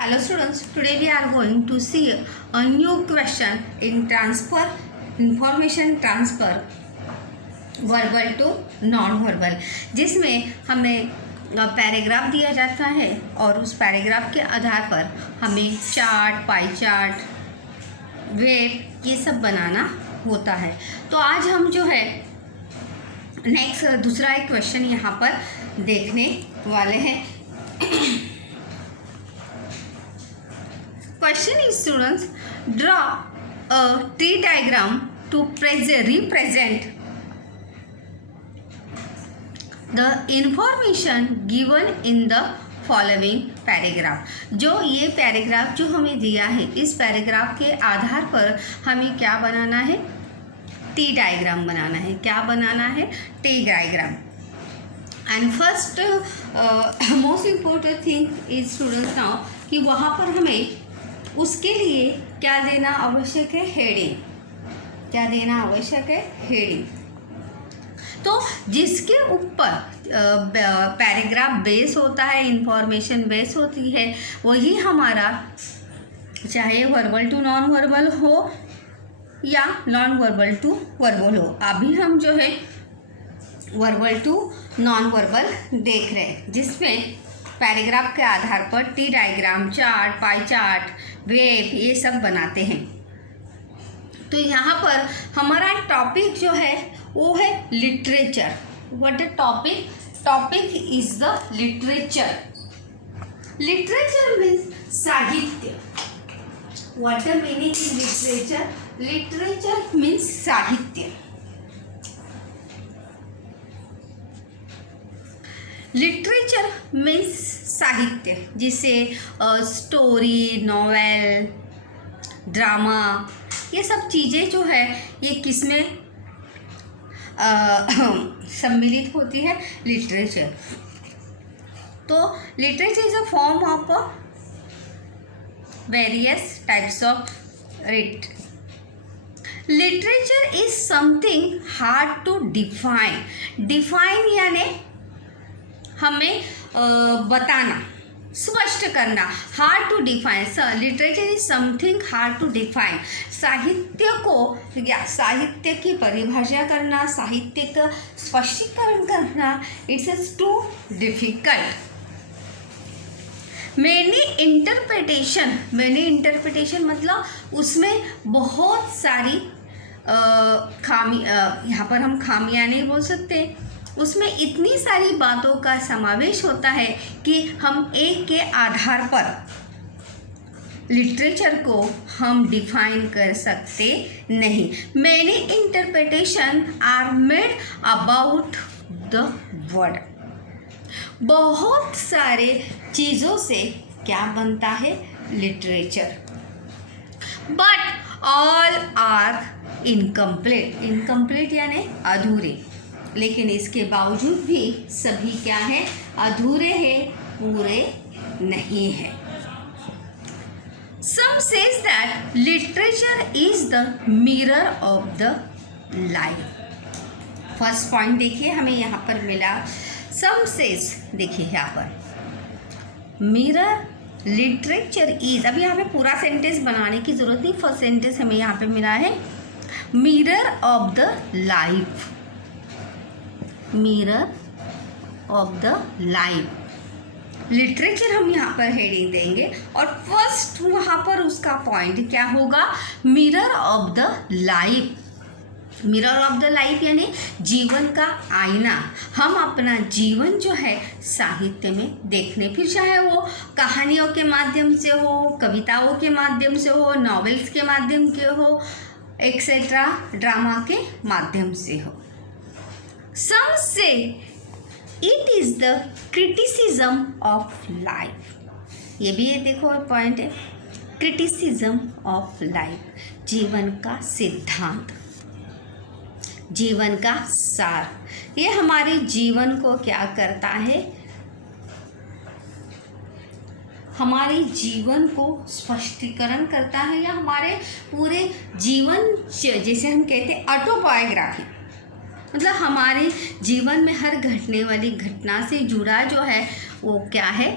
Hello students, today we are going to see a new question in information transfer verbal to non-verbal, जिसमें हमें paragraph दिया जाता है और उस पैराग्राफ के आधार पर हमें चार्ट, पाई चार्ट, वेव ये सब बनाना होता है। तो आज हम जो है नेक्स्ट दूसरा एक क्वेश्चन यहाँ पर देखने वाले हैं। Question is, students, draw a tree diagram to represent the information given in the following paragraph। जो ये पैराग्राफ जो हमें दिया है, इस पैराग्राफ के आधार पर हमें क्या बनाना है? टी डायग्राम बनाना है। क्या बनाना है? T diagram. And first most important thing is students now कि वहाँ पर हमें उसके लिए क्या देना आवश्यक है? हेडिंग। क्या देना आवश्यक है? हेडिंग। तो जिसके ऊपर पैराग्राफ बेस होता है, इंफॉर्मेशन बेस होती है, वही हमारा चाहे वर्बल टू नॉन वर्बल हो या नॉन वर्बल टू वर्बल हो। अभी हम जो है वर्बल टू नॉन वर्बल देख रहे हैं, जिसमें पैराग्राफ के आधार पर T diagram, chart, pie chart, wave ये सब बनाते हैं। तो यहाँ पर हमारा टॉपिक जो है वो है literature. What the topic? Topic is the literature. Literature means साहित्य। What the meaning is literature? Literature means साहित्य। लिटरेचर मीन्स साहित्य, जिसे स्टोरी, नॉवेल, ड्रामा ये सब चीज़ें जो है ये किसमें सम्मिलित होती है? लिटरेचर। तो literature is a form of various types of writ. Literature is something hard to define. Define यानी हमें बताना, स्पष्ट करना। Hard to define. Literature is something hard to define. साहित्य को या साहित्य की परिभाषा करना, साहित्य का स्पष्टीकरण करना, it's too difficult. Many interpretation मतलब उसमें बहुत सारी खामी, यहाँ पर हम खामियां नहीं बोल सकते, उसमें इतनी सारी बातों का समावेश होता है कि हम एक के आधार पर लिटरेचर को हम डिफाइन कर सकते नहीं। Many interpretation are made about the word. बहुत सारे चीज़ों से क्या बनता है? Literature. But all are incomplete. Incomplete यानी अधूरे। लेकिन इसके बावजूद भी सभी क्या है? अधूरे हैं, पूरे नहीं है। Some says that literature is the mirror of the life। First point देखिए हमें यहाँ पर मिला। Some says, देखिए यहाँ पर मिरर लिटरेचर इज। अभी यहाँ पे पूरा सेंटेंस बनाने की जरूरत नहीं। फर्स्ट सेंटेंस हमें यहाँ पे मिला है mirror of the life. Mirror of the life. Literature हम यहाँ पर हेडिंग देंगे और फर्स्ट वहाँ पर उसका पॉइंट क्या होगा? Mirror of the life. Mirror of the life यानी जीवन का आईना। हम अपना जीवन जो है साहित्य में देखने, फिर चाहे वो कहानियों के माध्यम से हो, कविताओं के माध्यम से हो, नॉवेल्स के माध्यम से हो, एक्सेट्रा, ड्रामा के माध्यम से हो। Some say it is the criticism of life। ये भी देखो पॉइंट है, क्रिटिसिज्म ऑफ लाइफ। जीवन का सिद्धांत, जीवन का सार। ये हमारे जीवन को क्या करता है? हमारे जीवन को स्पष्टीकरण करता है, या हमारे पूरे जीवन, जैसे हम कहते हैं ऑटोबायोग्राफी, मतलब हमारे जीवन में हर घटने वाली घटना से जुड़ा जो है वो क्या है?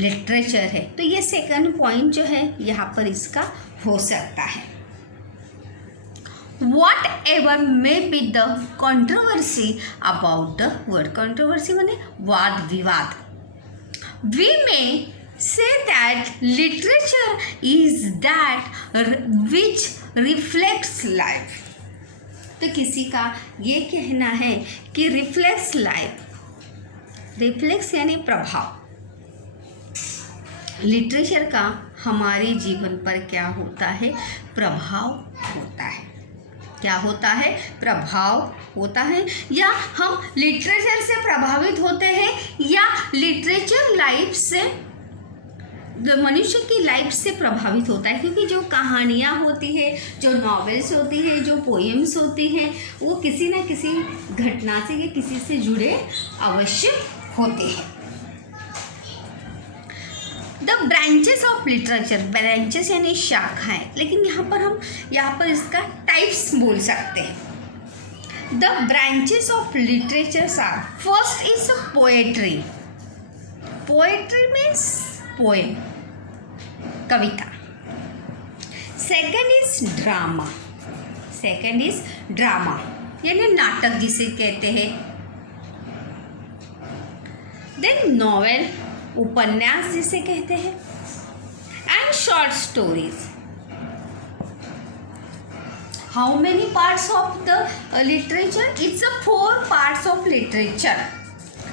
लिटरेचर है। तो ये सेकंड पॉइंट जो है यहाँ पर इसका हो सकता है। Whatever may be the controversy about the word, controversy माने वाद विवाद, we may say that literature is that which reflects life। तो किसी का ये कहना है कि रिफ्लेक्ट्स लाइफ, रिफ्लेक्स यानी प्रभाव, लिटरेचर का हमारे जीवन पर क्या होता है, प्रभाव होता है। क्या होता है, प्रभाव होता है। या हम लिटरेचर से प्रभावित होते हैं या लिटरेचर लाइफ से, मनुष्य की लाइफ से प्रभावित होता है, क्योंकि जो कहानियाँ होती है, जो नॉवेल्स होती है, जो पोएम्स होती हैं, वो किसी न किसी घटना से या किसी से जुड़े अवश्य होते हैं। The branches of literature, branches यानी शाखाएं, लेकिन यहाँ पर इसका टाइप्स बोल सकते हैं। The branches of literature are, first is poetry, poetry means poem, कविता। Second is drama, second is drama यानी नाटक जिसे कहते हैं। देन नॉवेल, उपन्यास जिसे कहते हैं, and short stories. How many parts of the literature? It's a 4 parts of literature.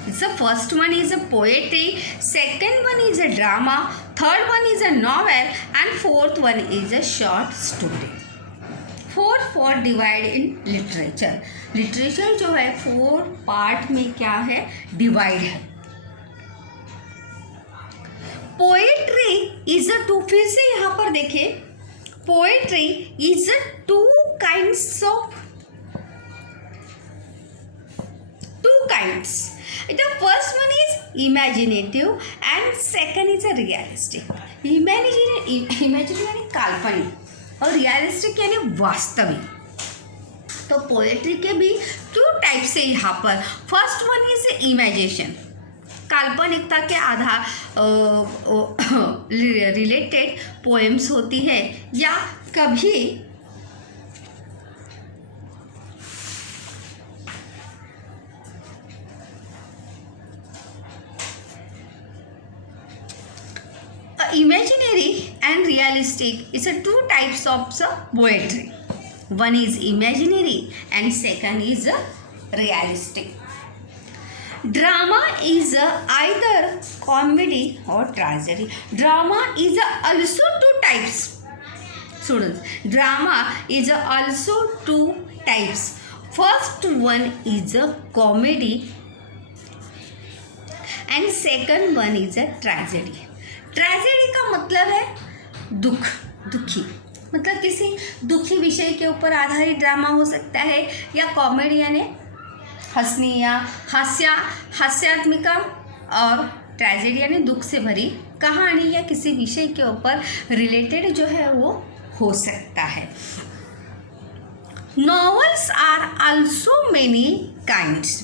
It's the first one is a poetry, second one is a drama, third one is a novel, and fourth one is a short story. 4 divide in literature. Literature जो है 4 part में क्या है, divide है। Poetry is a to, फिर से यहाँ पर देखिए, poetry is a 2 kinds. The first one is imaginative and second is a realistic. Imaginative यानी काल्पनिक और रियलिस्टिक यानी वास्तविक। तो पोएट्री के भी 2 टाइप्स है यहाँ पर। फर्स्ट वन इज इमेजिनेशन, काल्पनिकता के आधार रिलेटेड पोएम्स होती है, या कभी imaginary and realistic is a 2 types of poetry. One is imaginary and second is realistic. Drama is either comedy or tragedy. Drama is also 2 types. Students, drama is also 2 types. First one is a comedy and second one is a tragedy. Tragedy का मतलब है दुख, दुखी, मतलब किसी दुखी विषय के ऊपर आधारित ड्रामा हो सकता है, या कॉमेडी यानी हंसनी या हास्यात्मिका, और ट्रेजेडी यानी दुख से भरी कहानी या किसी विषय के ऊपर रिलेटेड जो है वो हो सकता है। Novels are also many kinds.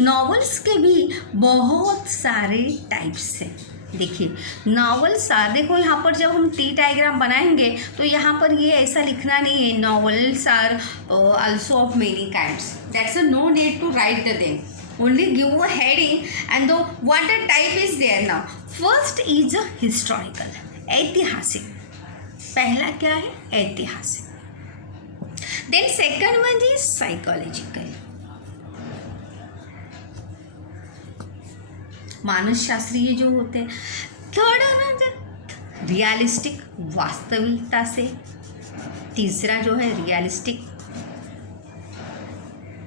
Novels के भी बहुत सारे टाइप्स हैं। देखिए नॉवेल्स आर, देखो यहाँ पर जब हम टी डायग्राम बनाएंगे तो यहाँ पर ये ऐसा लिखना नहीं है novels are also of many kinds, that's a no need to write the thing, only give a heading and the what the type is there. Now first is a historical, ऐतिहासिक, पहला क्या है, ऐतिहासिक। Then second one is psychological, मानसशास्त्रीय जो होते हैं। Third realistic, वास्तविकता से। तीसरा जो है realistic.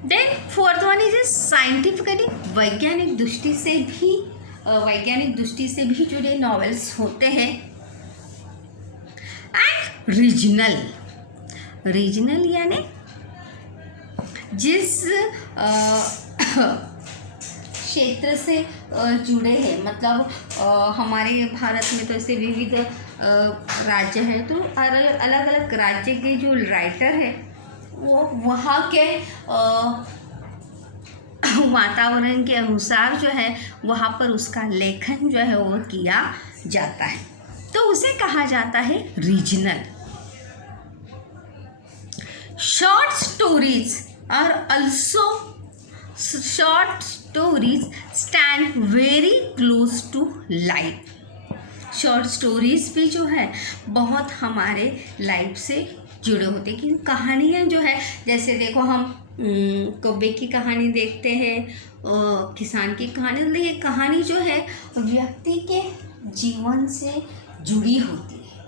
Then fourth one is scientifically, वैज्ञानिक दृष्टि से भी जुड़े नॉवेल्स होते हैं। एंड रीजनल यानी जिस क्षेत्र से जुड़े हैं, मतलब हमारे भारत में तो ऐसे विविध राज्य हैं, तो अलग अलग राज्य के जो राइटर हैं वो वहाँ के वातावरण के अनुसार जो है वहाँ पर उसका लेखन जो है वो किया जाता है, तो उसे कहा जाता है regional. Short stories are also short stories stand very close to life. Short stories भी जो है बहुत हमारे लाइफ से जुड़े होते हैं, क्योंकि कहानियाँ जो है, जैसे देखो हम कौवे की कहानी देखते हैं, किसान की कहानी, मतलब ये कहानी जो है व्यक्ति के जीवन से जुड़ी होती है।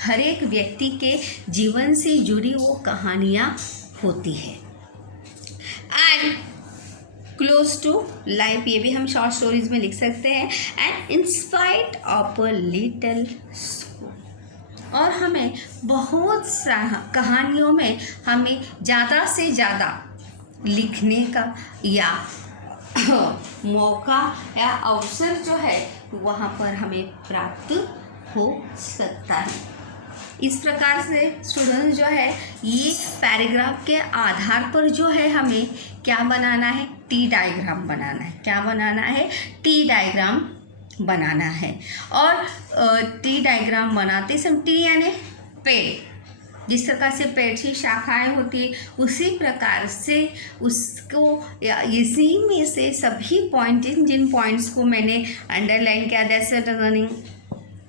हर एक व्यक्ति के जीवन से जुड़ी वो कहानियाँ होती है। एंड क्लोज टू लाइफ, ये भी हम शॉर्ट स्टोरीज में लिख सकते हैं। And inspired of a little school, और हमें बहुत सा कहानियों में हमें ज़्यादा से ज़्यादा लिखने का या मौका या अवसर जो है वहाँ पर हमें प्राप्त हो सकता है। इस प्रकार से स्टूडेंट्स जो है ये पैराग्राफ के आधार पर जो है हमें क्या बनाना है, टी डायग्राम बनाना है। क्या बनाना है? टी डायग्राम बनाना है। और टी डायग्राम बनाते समय, टी यानी पेड़, जिस प्रकार से पेड़ की शाखाएं होती है उसी प्रकार से उसको इसी में से सभी पॉइंट, जिन पॉइंट्स को मैंने अंडरलाइन किया, जैसे running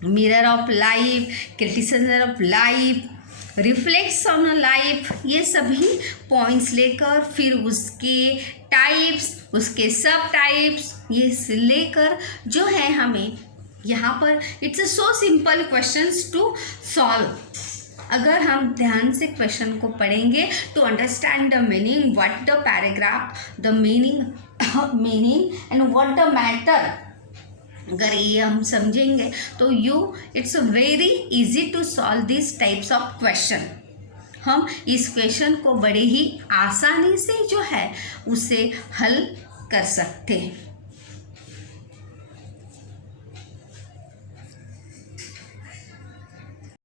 mirror of life, criticism of life, reflects on life, ये सभी पॉइंट्स लेकर फिर उसके टाइप्स, उसके सब टाइप्स, ये लेकर जो है हमें यहाँ पर it's a so simple questions to solve. अगर हम ध्यान से क्वेश्चन को पढ़ेंगे तो understand the meaning, what the paragraph, the meaning and what the matter, अगर ये हम समझेंगे तो it's very easy to solve this types of question. हम इस क्वेश्चन को बड़े ही आसानी से जो है उसे हल कर सकते हैं।